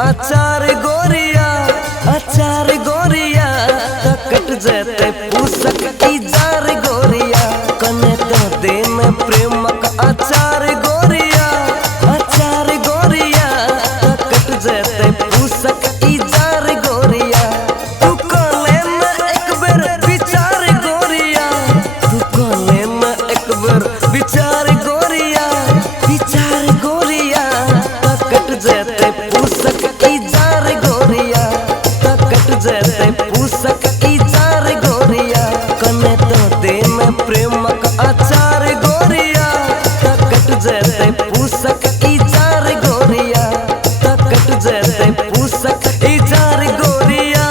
अचार गोरिया कट जेते पूसक इजार गोरिया कने तो देन प्रेमक अचार गोरिया कट जेते पूसक इजार गोरिया तू कोले न एक बेर विचार गोरिया तू कोले न एक बेर विचार गोरिया कट जेते पूसक इजार गोरिया कट जेते पूसक इजार गोरिया कने तो देन प्रेमक अचार गोरिया कट जेते पूसक इजार गोरिया कट जेते पूसक इजार गोरिया।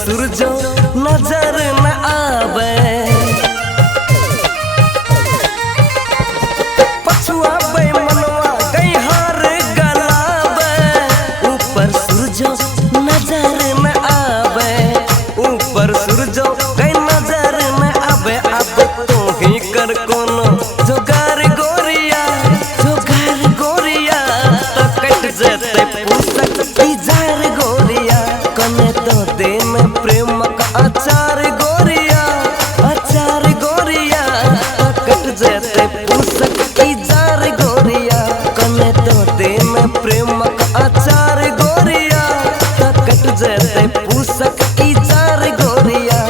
सूरजो नजर न आवे पछुआ बे मनवा गई हार गलावे ऊपर सूरजो नजर न आवे ऊपर सूरजो गई नजर न आवे अब तो ही कर कोनो जोगार गोरिया तो कट जेते पूसक इजार गोरिया कने तो देन प्रेमक अचार गोरिया कट जेते पूसक इजार गोरिया कने तो देन प्रेमक अचार गोरिया कट जेते पूसक इजार गोरिया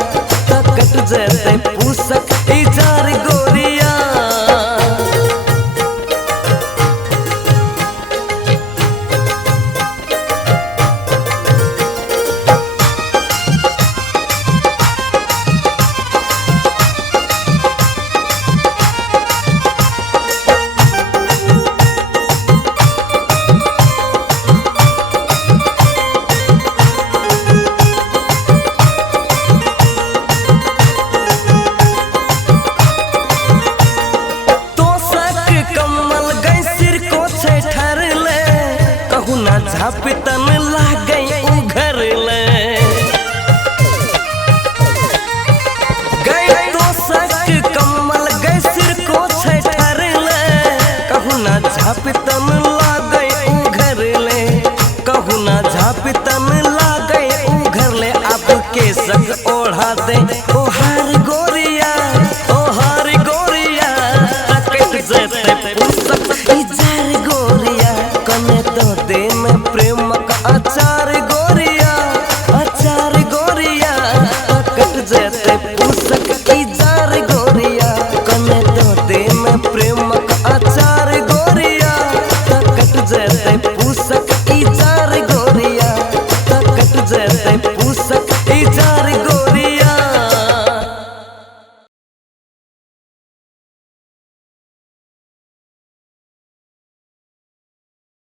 कट जेते पूसक इजार गोरिया। झापितन लागई उघर ले गई तो सक कमल गई सिर को ठर ले कहू ना झापितन लागई उघर ले कहू ना झापितन लागई उघर ले अब के सक ओढ़ा दे